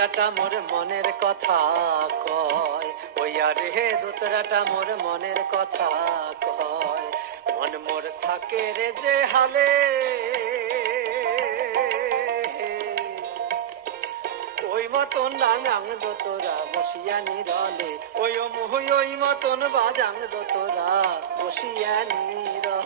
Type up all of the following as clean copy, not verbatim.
দোতরাটা মোর মনের কথা কয়, ওই আরে হে দোতরাটা মোর মনের কথা কয়, মন মোর থাকে রে যে হালে, ওই মতন রাঙাং দোতরা বসিয়া নিরলে, ওই মুহুই ওই মতন বাজাং দোতরা বসিয়া নিরলে।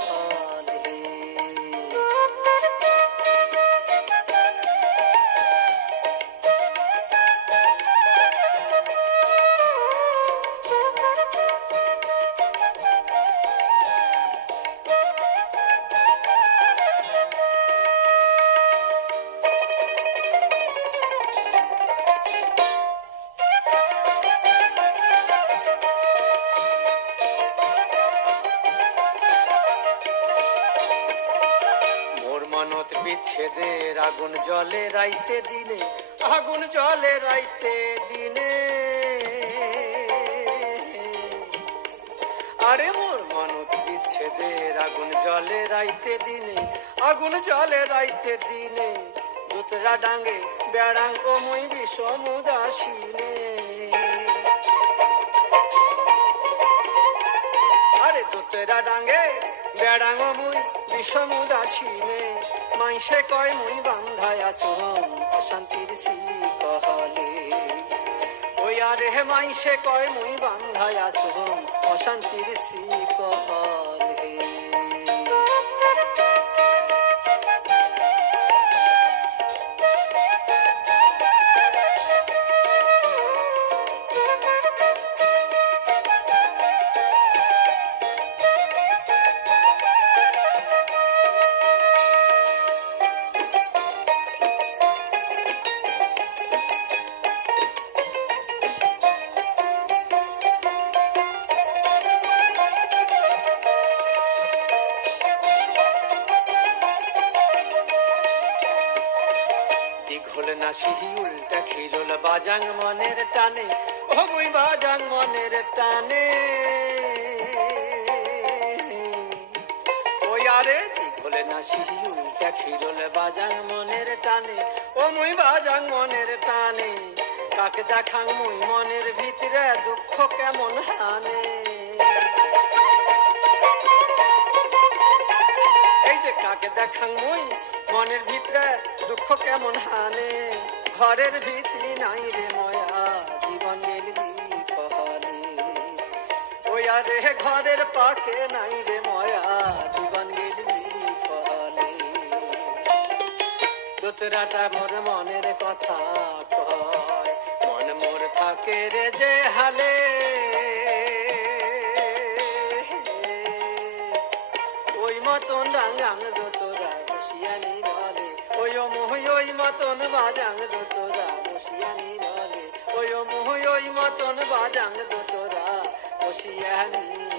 মনত বিচ্ছেদের আগুন জলে রাইতে দিনে, আগুন জলে রাইতে দিনে, আরে মোর মনত বিচ্ছেদের আগুন জলে রাইতে দিনে, আগুন জলে রাইতে দিনে, দোতরা ডাঙ্গে বেড়াং ও মুই বিষম উদাসীনে, আরে দোতরা ডাঙ্গে বেড়াং ও মুই বিষম উদাসীনে, মাইসে কয় মুই বান্ধায় আছো অশান্তির শিকলে, ওই আরে হে মাইসে কয় মুই বান্ধায় আছো অশান্তির শিকলে। দীঘল না সিহি উল্টা খিলল বাজাং মনের টানে, ও মুই বাজাং মনের টানে, ওই আরে দীঘল না সিহি উল্টা খিলল বাজাং মনের টানে, ও মুই বাজাং মনের টানে, কাকে দেখাং মুই মনের ভিতরে দুঃখ কেমন হানে, এই যে কাকে দেখাং মুই মনের ভিতরে দুঃখ কেমন হানে, ঘরের ভিতরি নাই রে ময়া জীবন গেলবি কহালে, ওই আরে ঘরের পাকে নাই রে ময়া জীবন গেলবি কহালে, দোতরাটা মোর মনের কথা কয়, মন মোর থাকে রে যে হালে, ওই মতন রাঙাং দোতরা বসিয়া নিরলে, ওই মুহুই ওই মতন বাজাং দোতরা বসিয়া নিরলে, ওই মুহুই ওই মতন বাজাং দোতরা বসিয়া নিরলে।